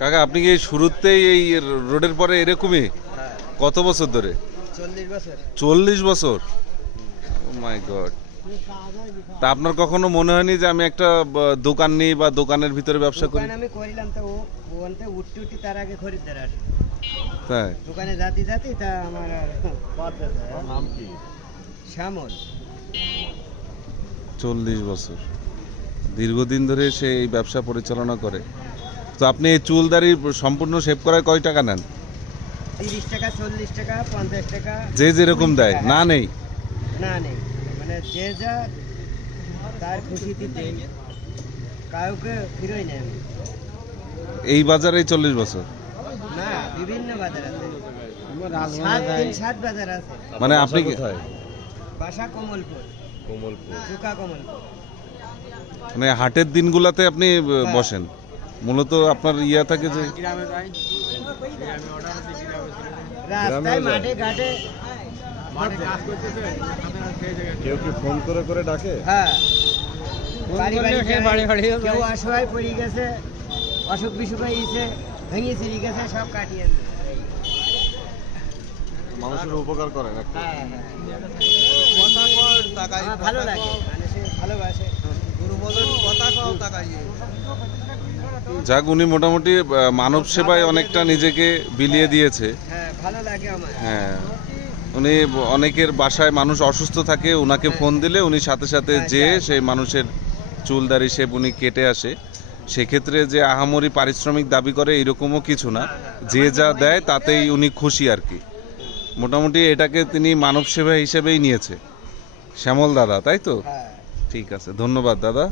কাকা আপনি কি শুরুতেই এই রোডের পরে এরকমই? কত বছর ধরে? 40 বছর। 40 বছর? ও মাই গড। তা আপনার কখনো মনে হয়নি যে আমি একটা দোকান নিই বা দোকানের ভিতরে ব্যবসা করি? দোকান আমি করিলাম তো ওখানতে উঠতে উঠতে তার আগে খরিদ্দার আসে। তাই? দোকানে জাতি তা আমার নাম কি? শ্যামল। 40 বছর দীর্ঘদিন ধরে সে এই ব্যবসা পরিচালনা করে। তো আপনি এই চুল দাড়ি সম্পূর্ণ শেভ করায় কয় টাকা নেন? 30 টাকা, 40 টাকা, 50 টাকা, যে যেরকম দেয়? না নেই? না নেই, মানে যে যা তার খুশিতে দেই, কাউকে ফিরোই নেই আমি। এই বাজারে 40 বছর? না, বিভিন্ন বাজার আছে, 7 বাজার আছে। মানে আপনি কোথায়? বাসা কমলপুর, চুকা কমলপুর। মানে হাটের দিনগুলাতে আপনি বসেন? মূলত আপনার ইয়া থাকে যে রাস্তায় মাঠে ঘাটে। কেউ কি ফোন করে করে ডাকে? হ্যাঁ, কেউ অসহায় পড়ে গেছে, অসুখ বিসুখ হয়েছে, ভেঙে ছিঁড়ে গেছে, সব কাটিয়ে আনবে। মানুষের উপকার করেন একটা। হ্যাঁ, আমার ভালো লাগে, মানুষে ভালোবাসে। যাক, উনি মোটামুটি মানব সেবায় অনেকটা নিজেকে বিলিয়ে দিয়েছে। হ্যাঁ, ভালো লাগে আমার। হ্যাঁ, উনি অনেকের বাসায় মানুষ অসুস্থ থাকে, ওনাকে ফোন দিলে উনি সাথে সাথে যেয়ে সেই মানুষের চুল দাড়ি শেভ উনি কেটে আসে। সেক্ষেত্রে যে আহামরি পারিশ্রমিক দাবি করে এরকমও কিছু না, যে যা দেয় তাতেই উনি খুশি আর কি। মোটামুটি এটাকে তিনি মানব সেবা হিসেবেই নিয়েছে শ্যামল দাদা, তাই তো? হ্যাঁ। ঠিক আছে, ধন্যবাদ দাদা।